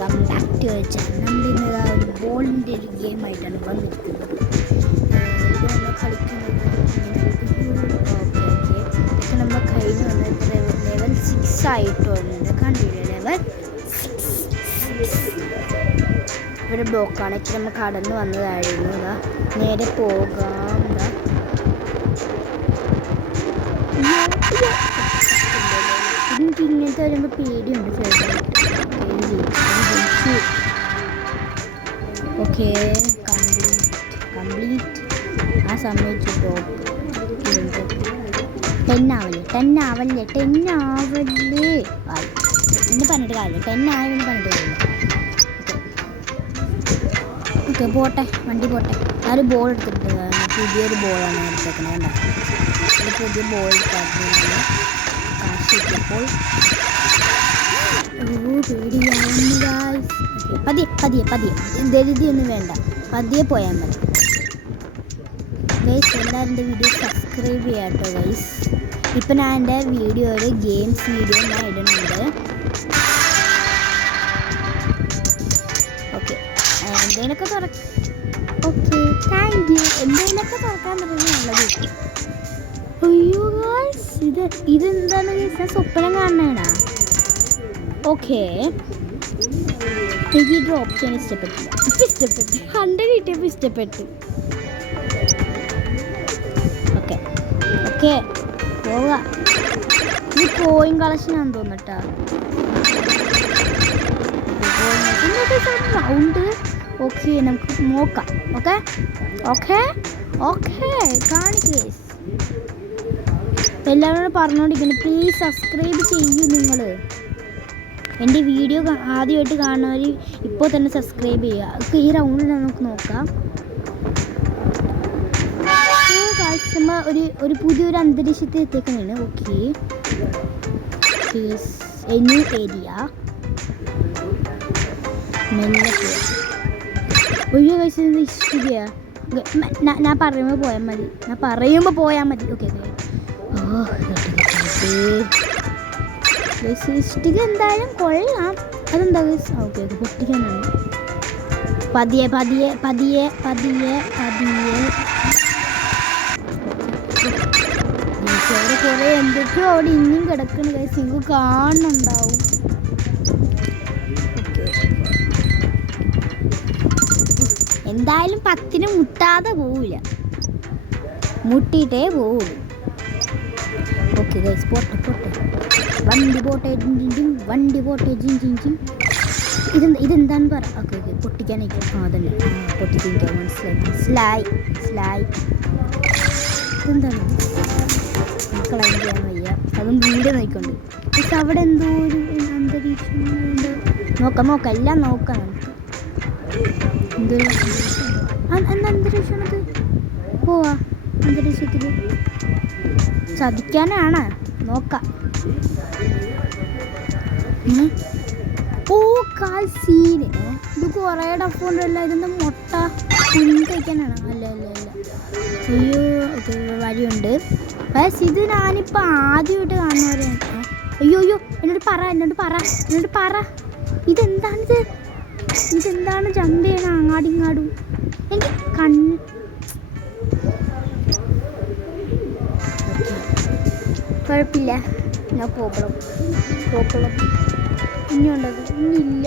Welcome back to അവർ channel. നമ്മളിന്ന് ഒരു ബോളിൻ്റെ ഒരു ഗെയിമായിട്ടാണ് വന്നിരിക്കുന്നത്. ഇതൊന്ന് കളിക്കുന്നത് ഇതൊക്കെ നമ്മൾ കഴിഞ്ഞ് വന്നത് ലെവൽ 6 ആയിട്ടുണ്ട്. കണ്ടില്ലേ ലെവൽ 6. ഒരു ബ്ലോക്കാണ്. ഇപ്പം നമ്മൾ കടന്നു വന്നതായിരുന്നു. നേരെ പോകാം. എനിക്ക് ഇങ്ങനത്തെ വരുമ്പോൾ പേടിയുണ്ട് ചെറുതായിട്ട്. ഓക്കെ കംപ്ലീറ്റ് ആ സമയത്ത് ടോപ്പ് 10 ആവല്ലേ ഇന്ന് പറഞ്ഞിട്ട് കാര്യമില്ല. 10 ആയെന്ന് പറഞ്ഞിട്ട് കാര്യമില്ല. ഓക്കെ പോട്ടെ, വണ്ടി പോട്ടെ. ഞാനൊരു ബോൾ എടുത്തിട്ടുണ്ട്. പുതിയൊരു ബോളാണ് എടുത്തേക്കുന്നത്. ഒരു പുതിയ ബോൾ എടുത്തിട്ടുണ്ട്. കാശ് കിട്ടിയപ്പോൾ പേടിയാവുന്നു. പതിയെ ധൃതിയൊന്നും വേണ്ട, പതിയെ പോയാൽ മതി ഗൈസ്. എല്ലാവരും എൻ്റെ വീഡിയോ സബ്സ്ക്രൈബ് ചെയ്യാം കേട്ടോ ഗൈസ്. ഇപ്പം ഞാൻ എൻ്റെ വീഡിയോയിൽ ഗെയിംസ് വീഡിയോ ഞാൻ ഇടുന്നുണ്ട്. ഓക്കെ എന്തെങ്കിലുമൊക്കെ ഓക്കെ താങ്ക് യു. എന്തെങ്കിലുമൊക്കെ തുറക്കാൻ പറ്റുന്നത്. അയ്യോ ഗൈസ് ഇതെന്താണ് ഗൈസ്? ഞാൻ സ്വപ്നം കാണണേടാ. ഓക്കെ എനിക്ക് ഈ ഡ്രോപ്പ് ചെയ്യാൻ ഇഷ്ടപ്പെട്ടു. 100 കിട്ടിയപ്പോൾ ഇഷ്ടപ്പെട്ടു. ഓക്കെ പോവുക. ഇത് കോയിൻ കളക്ഷനാണെന്ന് തോന്നട്ടാ. റൗണ്ട് ഓക്കെ നമുക്ക് നോക്കാം. ഓക്കെ കാണിക്കേ. എല്ലാവരോടും പറഞ്ഞുകൊണ്ടിരിക്കുന്നു, പ്ലീസ് സബ്സ്ക്രൈബ് ചെയ്യൂ. നിങ്ങൾ എൻ്റെ വീഡിയോ ആദ്യമായിട്ട് കാണുന്നവർ ഇപ്പോൾ തന്നെ സബ്സ്ക്രൈബ് ചെയ്യുക. ഈ റൗണ്ടിൽ നമുക്ക് നോക്കാം. ഒരു പുതിയൊരു അന്തരീക്ഷത്തിൽ എത്തിക്കുന്നതാണ്. ഓക്കെ ന്യൂ ഏരിയ ഒരു വയസ്സിൽ ഇഷ്ടിക്കുക. ഞാൻ പറയുമ്പോൾ പോയാൽ മതി. ഓക്കെ ഇഷ്ടിക എന്തായാലും കൊള്ളാം. അതെന്താ ഓക്കെ പൊട്ടിക്കാനാണ്. പതിയെ അവിടെ കുറേ എന്തൊക്കെയോ അവിടെ ഇനിയും കിടക്കണ സിംഗ് കാണുന്നുണ്ടാവും. എന്തായാലും 10 മുട്ടാതെ പോവില്ല, മുട്ടിയിട്ടേ പോവുള്ളൂ. ഓക്കെ ഗൈസ് പോട്ടെ വണ്ടി പോട്ടെ ജിഞ്ചിഞ്ചും. ഇതെന്താന്ന് പറ. ഓക്കെ പൊട്ടിക്കാനായിട്ട് അതല്ലേ പൊട്ടിക്കാൻ മനസ്സിലായി. ഇതെന്താണ് ക്ലൈം ചെയ്യാൻ വയ്യ. അതും വീഡിയോ നോക്കിക്കൊണ്ട്. പക്ഷെ അവിടെ എന്തോ ഒരു അന്തരീക്ഷം നോക്കാം എല്ലാം നോക്കാം നമുക്ക്. എന്തൊരു അന്തരീക്ഷമാണത്. പോവാ അന്തരീക്ഷത്തിൽ ചതിക്കാനാണ്. നോക്കാം. ഓ സീന് ഇത് കുറേ ഡഫോണ്ടല്ല. ഇതെന്താ മുട്ട കുഞ്ഞു കഴിക്കാനാണ്? അല്ല അയ്യോ ഓക്കെ വഴിയുണ്ട്. പക്ഷേ ഇത് ഞാനിപ്പോൾ ആദ്യമായിട്ട് കാണുന്നവരെയാണ്. അയ്യോ എന്നോട് പറ ഇതെന്താണ് ജമ്പ് ചെയ്യണം അങ്ങാടും എനിക്ക് കുഴപ്പമില്ല. നോ പ്രോബ്ലം ഇനിയുണ്ടത് ഇനിയില്ല.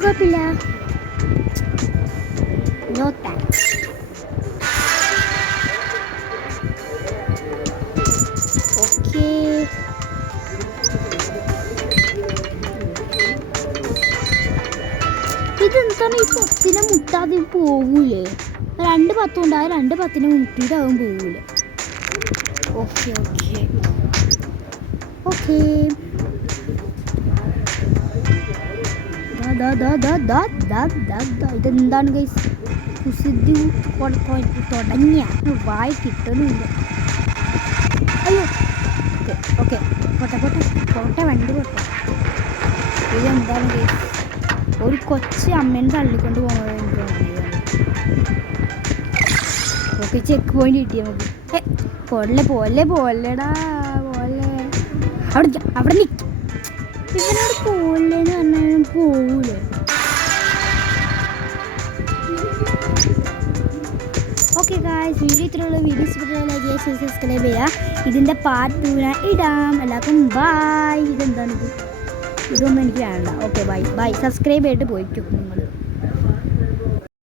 കുഴപ്പമില്ല. No thanks. ഓക്കെ ഇതെന്താണ് ഈ 10 മുട്ടാതെ പോകൂലേ? 2 10 ഉണ്ടാകും. 2 10 മുട്ടിയിട്ടാവും പോകൂല. ഓക്കെ ഇതെന്താണ് ഗൈസ്? കുസൃതി തുടങ്ങിയ വായി കിട്ടുന്നില്ല. അയ്യോ ഓക്കെ പോട്ടെ വണ്ടി പോട്ടെ. ഇതെന്താണ് ഗൈസ്? ഒരു കൊച്ചു അമ്മേനെ തള്ളിക്കൊണ്ട് പോകുന്നത്. ഓക്കെ ചെക്ക് പോയിന്റ് കിട്ടിയ നമുക്ക്. പോലെടാ അവിടെ നിൽക്കും. ഇവനോട് പോലെന്ന് പറഞ്ഞാൽ ഗായ്സ്, വീഡിയോ ഇത്രയുള്ള വീഡിയോ ഇഷ്ടപ്പെട്ടാൽ ലൈക്ക് ചെയ്യുക, സബ്സ്ക്രൈബ് ചെയ്യുക. ഇതിൻ്റെ പാർട്ട് 2 ഞാൻ ഇടാം. എല്ലാവർക്കും ബൈ. ഇതെന്താണിത്? ഇതൊന്നും എനിക്ക് വേണ്ട. Okay bye bye. സബ്സ്ക്രൈബ് ചെയ്തിട്ട് പോയിക്കും നിങ്ങൾ.